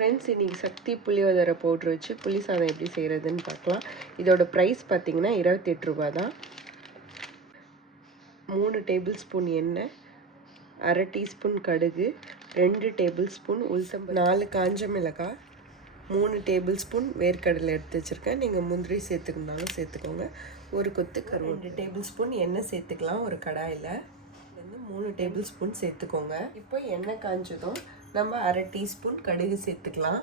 Friends, இன்றைக்கி சக்தி புளியோதரை powder வச்சு புளி சாதம் எப்படி செய்கிறதுன்னு பார்க்கலாம். இதோட ப்ரைஸ் பார்த்திங்கன்னா 28 ரூபா தான். 3 டேபிள் ஸ்பூன் எண்ணெய், அரை டீஸ்பூன் கடுகு, 2 டேபிள் ஸ்பூன் உளுத்தம்பருப்பு, 4 காஞ்ச மிளகாய், 3 டேபிள் ஸ்பூன் வேர்க்கடலை எடுத்து வச்சுருக்கேன். நீங்கள் முந்திரி சேர்த்துக்கணுனாலும் சேர்த்துக்கோங்க. ஒரு கொத்து கருவேப்பிலை, 2 டேபிள் ஸ்பூன் எண்ணெய் சேர்த்துக்கலாம். ஒரு கடாயில் 3 டேபிள் ஸ்பூன் சேர்த்துக்கோங்க. இப்போ எண்ணெய் காஞ்சதும் நம்ம அரை டீஸ்பூன் கடுகு சேர்த்துக்கலாம்.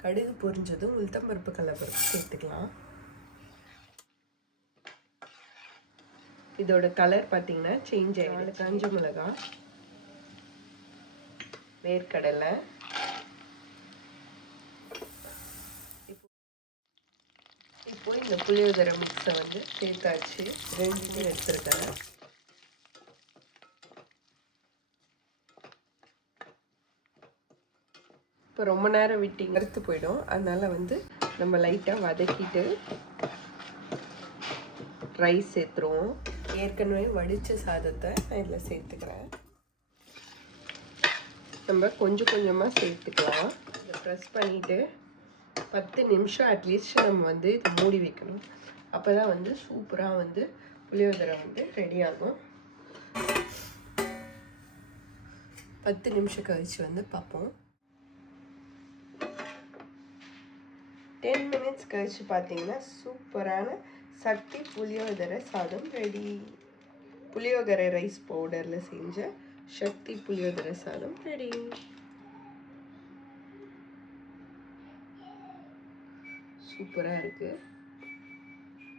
கடுகு பொரிஞ்சதும் உளுத்தம்பருப்பு கடலைப்பருப்பு சேர்த்துக்கலாம். இதோட கலர் பார்த்தீங்கன்னா சேஞ்ச் ஆகிடுது. காஞ்ச மிளகாய், வேர்க்கடலை, இப்போ இந்த புளியோதரை மிக்ஸை சேர்த்தாச்சு. 2 எடுத்துருக்கேன். இப்போ ரொம்ப நேரம் விட்டு வறுத்து போயிடும். அதனால் நம்ம லைட்டாக வதக்கிட்டு ரைஸ் சேர்த்துருவோம். ஏற்கனவே வடித்த சாதத்தை நான் இதில் சேர்த்துக்கிறேன். நம்ம கொஞ்சம் கொஞ்சமாக சேர்த்துக்கலாம். இதை ப்ரெஸ் பண்ணிவிட்டு 10 நிமிஷம் அட்லீஸ்ட் நம்ம இதை மூடி வைக்கணும். அப்போ தான் சூப்பராக புளியோதரை ரெடி ஆகும். 10 நிமிஷம் கழிச்சு பார்ப்போம். 10 மினிட்ஸ் கழிச்சு பார்த்தீங்கன்னா சூப்பரான சக்தி புளியோதரை சாதம் ரெடி. புளியோதரை ரைஸ் பவுடரில் செஞ்ச சக்தி புளியோதரை சாதம் ரெடி. சூப்பராக இருக்குது.